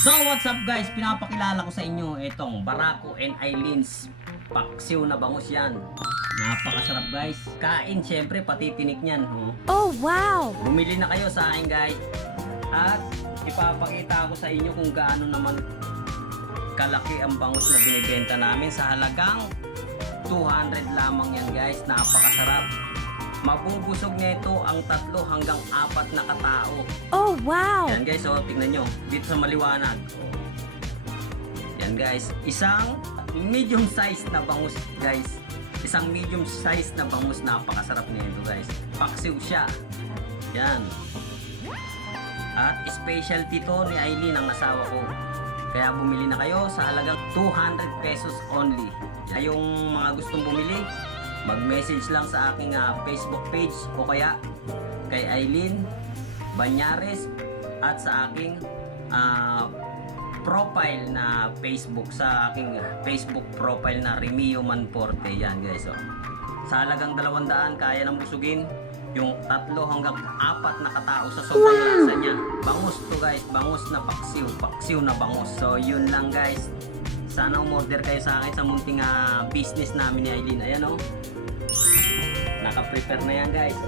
So what's up guys, pinapakilala ko sa inyo itong Barako and Aileen's paksiw na bangus yan. Napakasarap guys. Kain syempre pati tinik niyan. Oh, wow! Bumili na kayo sa akin guys. At ipapakita ko sa inyo kung gaano naman kalaki ang bangus na binibenta namin sa halagang 200 lamang yan guys. Napakasarap. Mabubusog nito ang 3 hanggang 4 na katao. Oh, wow! Yan guys, oh, tingnan nyo. Dito sa maliwanag. Yan guys, isang medium size na bangus guys. Isang medium size na bangus, napakasarap nito guys. Paksiw siya. Yan. At specialty to ni Aileen, ang asawa ko. Kaya bumili na kayo sa halagang 200 pesos only. Yung mga gustong bumili, mag-message lang sa aking Facebook page o kaya kay Aileen Banyares at sa aking profile na Facebook, sa aking Facebook profile na Remio Manforte. Yan guys, oh. Sa halagang 200 kaya nang busugin yung 3 hanggang 4 na katao sa sobrang lasa niya. Bangus to guys, bangus na paksiw, paksiw na bangus. So yun lang guys. Sana umorder kayo sa akin sa munting business namin ni Aileen. Ayan oh. Naka-prepare na yan guys.